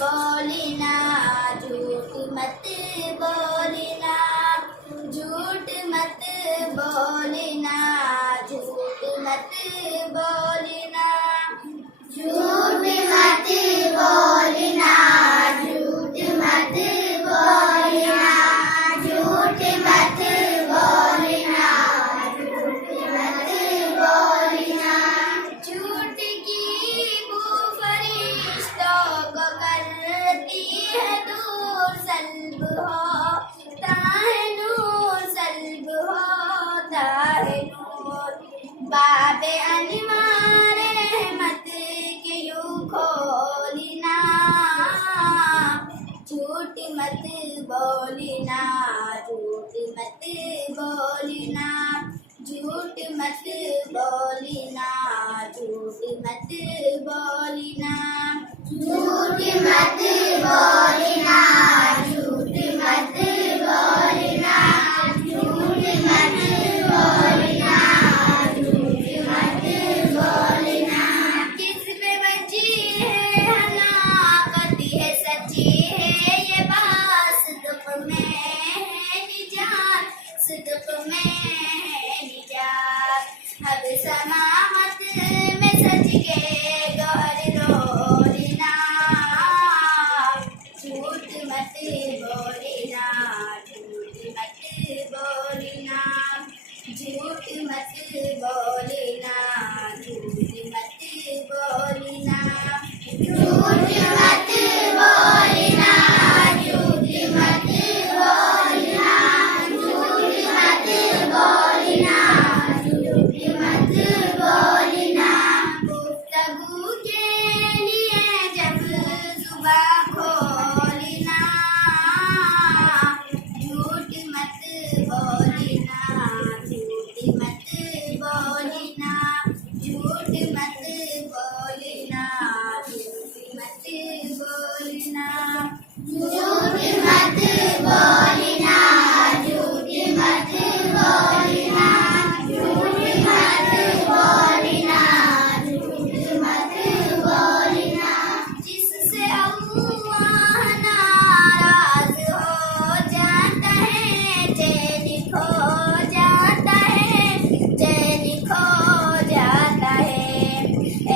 बोलना, झूठ मत बोलना, झूठ मत बोलना, झूठ मत बोलना, झूठ मत बोलना, झूठ मत बोलना, झूठ मत बोलना, झूठ मत बोलना। झूठ की बू फरिश्तों को करती है दूर, सल्ब होता है नूर, सल्ब होता है नूर। बाबे अनवार रहमत के यूं खोलना, झूठ मत बोलना, झूठ मत बोलना, झूठ मत बोलना, झूठ मत बोलना, झूठ मत बोलना, झूठ मत बोलना, झूठ मत बोलना, झूठ मत बोलना। किस पे बची है हलाकत है, सच्ची है ये बात, सिद्क में है निजात, सिद्क में है निजात। हब समामत में सच के गौर रोलना, झूठ मत बोलना, झूठ मत बोलना, झूठ मत बोलना, झूठ मत बोलना, झूठ मत बोलना, झूठ मत बोलना, झूठ मत बोलना, झूठ मत बोलना। गुफ्तगू के लिए जब जुबां खोलना, झूठ मत बोलना, झूठ मत बोलना, झूठ मत बोलना, झूठ मत बोलना, झूठ मत बोलना, झूठ मत बोलना, झूठ मत बोलना, झूठ मत बोलना। जिससे अल्लाह नाराज हो जाता है, चैन खो जाता है, चैन खो जाता है।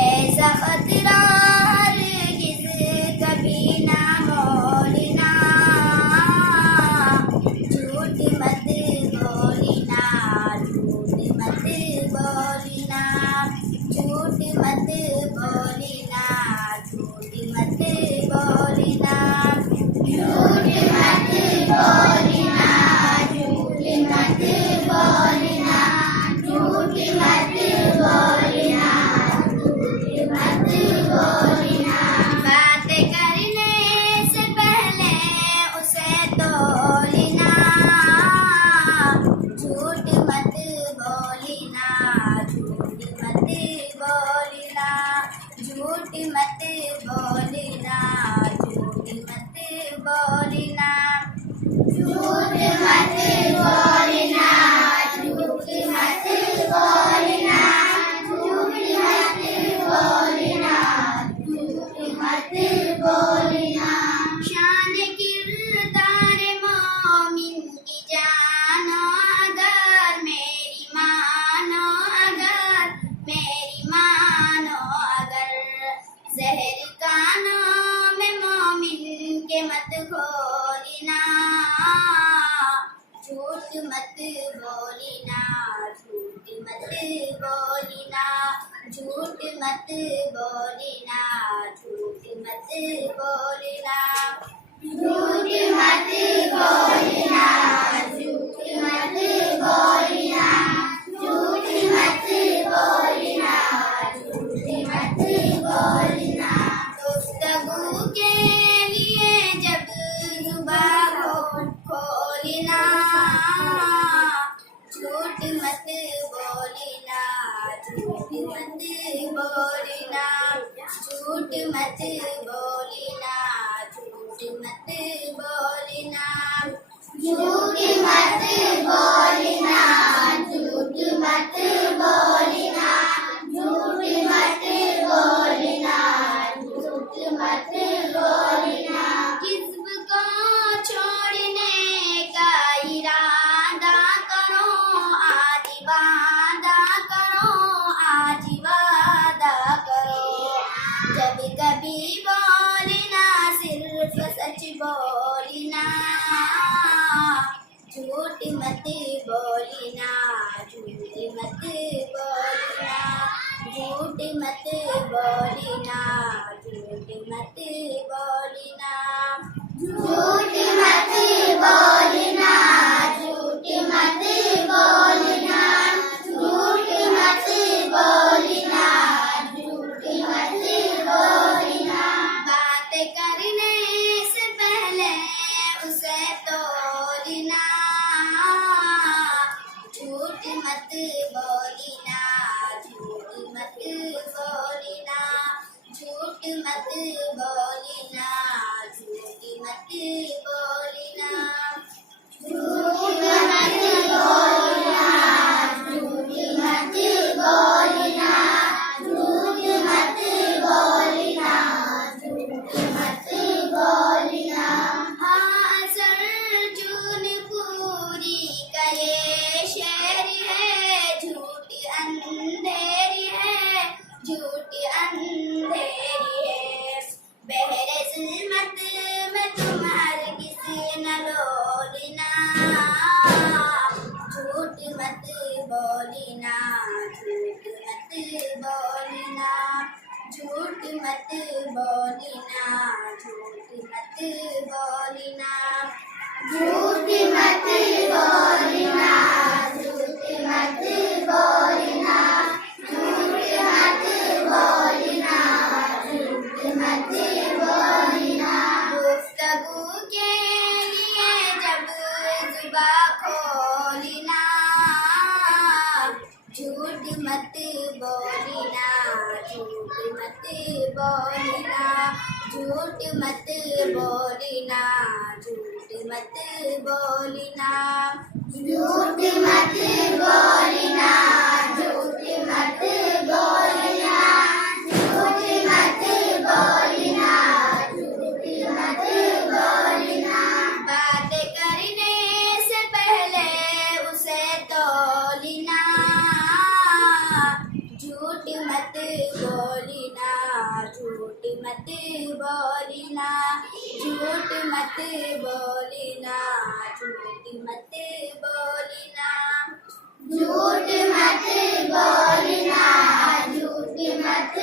ऐसा खतरा हरगिज़ कभी ना मोलना, झूठ मत बोलना, झूठ मत बोलना, झूठ मत बोलना, झूठ मत बोलना, झूठ मत बोलना, झूठ मत बोलना, झूठ मत बोलना, झूठ मत बोलना। बात करने से पहले उसे तोलना, झूठ मत बोलना, झूठ मत बोलना, झूठ मत बोलना, झूठ मत बोलना, झूठ मत बोलना, झूठ मत बोलना, झूठ मत बोलना, झूठ मत बोलना। शान किरदार मोमिन की जानो अगर, मेरी मानो अगर, मेरी मानो अगर। जहर कानों में मोमिन के मत घोलना, झूठ मत बोलना, झूठ मत बोलना, झूठ मत बोलना, झूठ मत बोलना, झूठ मत बोलना, झूठ मत बोलना, झूठ मत बोलना, झूठ मत बोलना। गुफ्तगू के लिए जब जुबां खोलना, झूठ मत बोलना, झूठ मत बोलना, झूठ मत बोलना, झूठ मत बोलना, झूठ मत बोलना, झूठ मत बोलना, झूठ मत बोलना, झूठ मत बोलना। कभी कभी बोलना, सिर्फ सच बोलना, झूठ मत बोलना, झूठ मत बोलना, झूठ मत बोलना, झूठ मत बोलना, झूठ मत बोलना, झूठ मत बोलना, झूठ मत बोलना, झूठ मत बोलना, बात करने से पहले उसे तोड़ना, झूठ मत बोलना, झूठ मत बोलना, झूठ मत बोलना, झूठ मत बोलना, झूठ मत बोलना, झूठ मत बोलना, झूठ मत बोलना, झूठ मत बोलना। हाँ, अर्जुन पूरी का ये शेर है, झूठ अंधेरी है, झूठ अंधेरी है, बहरे ज़ुल्मत में तुम्हारे किसी न डोलना, झूठ मत बोलना, झूठ मत बोलना, झूठ मत बोलना, झूठ मत बोलना, झूठ मत बोलना, झूठ मत बोलना, झूठ मत बोलना, झूठ मत बोलना, गुफ्तगू के लिए जब जुबां खोलना, झूठ मत बोलना, झूठ मत बोलना, झूठ मत बोलना, झूठ मत बोलना, झूठ मत बोलना, झूठ मत बोलना, झूठ मत बोलना, झूठ मत बोलना, बात करने से पहले उसे तोलना, झूठ मत बोलना, झूठ मत बोलना, झूठ मत बोलना, झूठ मत बोलना, झूठ मत बोलना, झूठ मत